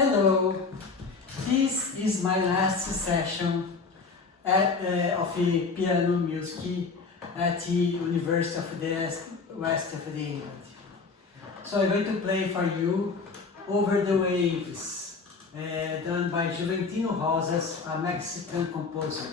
Hello, this is my last session of piano music at the University of the West of England. So I'm going to play for you Over the Waves, done by Juventino Rosas, a Mexican composer.